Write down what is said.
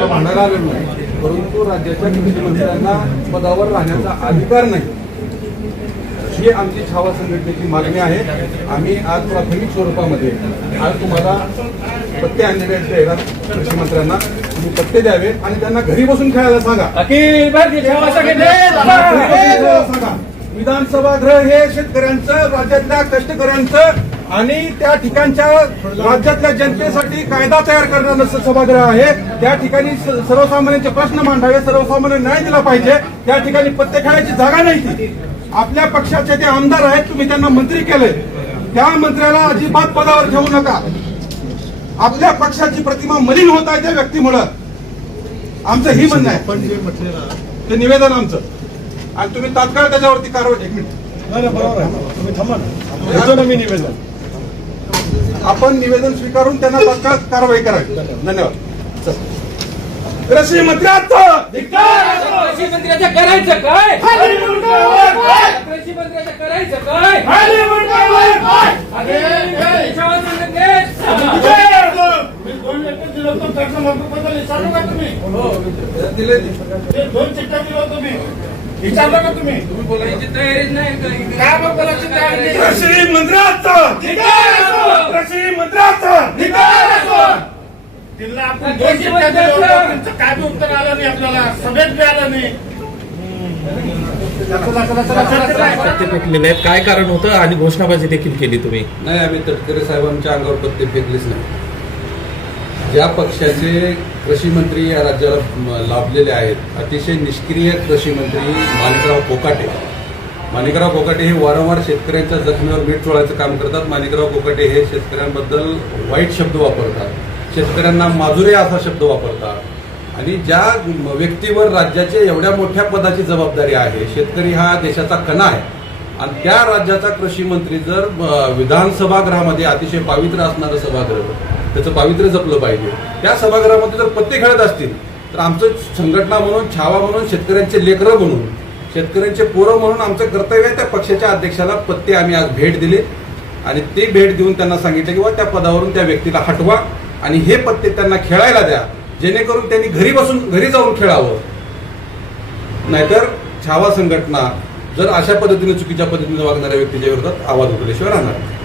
आपल्या भांडायला आलेलो नाही, परंतु राज्याच्या मुख्यमंत्र्यांना पदावर राहण्याचा अधिकार नाही, ही आमची छावा संघटनेची मागणी आहे. आम्ही आज प्राथमिक स्वरूपामध्ये आज तुम्हाला पत्ते आणलेले आहेत कृषी मंत्र्यांना, तुम्ही पत्ते द्यावे आणि त्यांना घरी बसून खेळायला सांगा. सांगा विधानसभागृह हे शेतकऱ्यांचं, राज्यातल्या कष्टकऱ्यांचं आणि त्या ठिकाणच्या राज्यातल्या जनतेसाठी कायदा तयार करणारं सभागृह आहे. त्या ठिकाणी सर्वसामान्यांचे प्रश्न मांडावे, सर्वसामान्य न्याय दिला पाहिजे. त्या ठिकाणी पत्ते खेळायची जागा नाही. ती आपल्या पक्षाचे ते आमदार आहेत, तुम्ही त्यांना मंत्री केले, त्या मंत्र्याला अजिबात पदावर ठेवू नका. आपल्या पक्षाची प्रतिमा मलिन होत आहे त्या व्यक्तीमुळं. आमचं ही म्हणणं आहे. पण जे म्हटलेलं ते निवेदन आमचं, आणि तुम्ही तात्काळ त्याच्यावरती कारवाई. एक मिनिट, बरोबर आहे, तुम्ही थांबा ना, मी निवेदन आपण निवेदन स्वीकारून त्यांना तात्काळ कारवाई करावी. धन्यवाद. कृषी मंत्र्याचं कृषी मंत्र्याचं करायचं काय? कृषी मंत्र्याचं करायचं काय? दिले दोन चिठ्ठ्या दिला तुम्ही, विचारलं का तुम्ही? बोलायची तयारीच नाही. काय मग बोलायची तयारी नाही? कृषी मंत्र्याचं कृषी मंत्र्याचं तिला आपण दोन चिठ्ठ्या दिल्या होत्या, त्यांचं काय बी उत्तर आलं नाही, आपल्याला सभेत बी आलं नाही. पत्ते फेकलेले आहेत, काय कारण होतं आणि घोषणाबाजी देखील केली तुम्ही? नाही, आम्ही तटकरे साहेबांच्या अंगावर पत्ते फेकलेच नाही. ज्या पक्षाचे कृषी मंत्री या राज्याला लाभलेले आहेत, अतिशय निष्क्रिय कृषी मंत्री माणिकराव कोकाटे हे वारंवार शेतकऱ्यांच्या जखमीवर मीठ चोळायचं काम करतात. माणिकराव कोकाटे हे शेतकऱ्यांबद्दल वाईट शब्द वापरतात, शेतकऱ्यांना माजुरे असा शब्द वापरतात. आणि ज्या व्यक्तीवर राज्याच्या एवढ्या मोठ्या पदाची जबाबदारी आहे, शेतकरी हा देशाचा कणा आहे, आणि त्या राज्याचा कृषी मंत्री जर विधानसभागृहामध्ये अतिशय पावित्र्य असणारं सभागृह, त्याचं पावित्र्य जपलं पाहिजे, त्या सभागृहामध्ये जर पत्ते खेळत असतील तर आमचं संघटना म्हणून, छावा म्हणून, शेतकऱ्यांचे लेकरं म्हणून, शेतकऱ्यांचे पोरं म्हणून आमचं कर्तव्य आहे त्या पक्षाच्या अध्यक्षाला पत्ते आम्ही आज भेट दिली. आणि ती भेट देऊन त्यांना सांगितलं की त्या पदावरून त्या व्यक्तीला हटवा आणि हे पत्ते त्यांना खेळायला द्या, जेणेकरून त्यांनी घरी जाऊन खेळावं. नाहीतर छावा संघटना जर अशा पद्धतीने चुकीच्या पद्धतीने वागणाऱ्या व्यक्तीच्या विरोधात आवाज उठवल्याशिवाय राहणार नाही.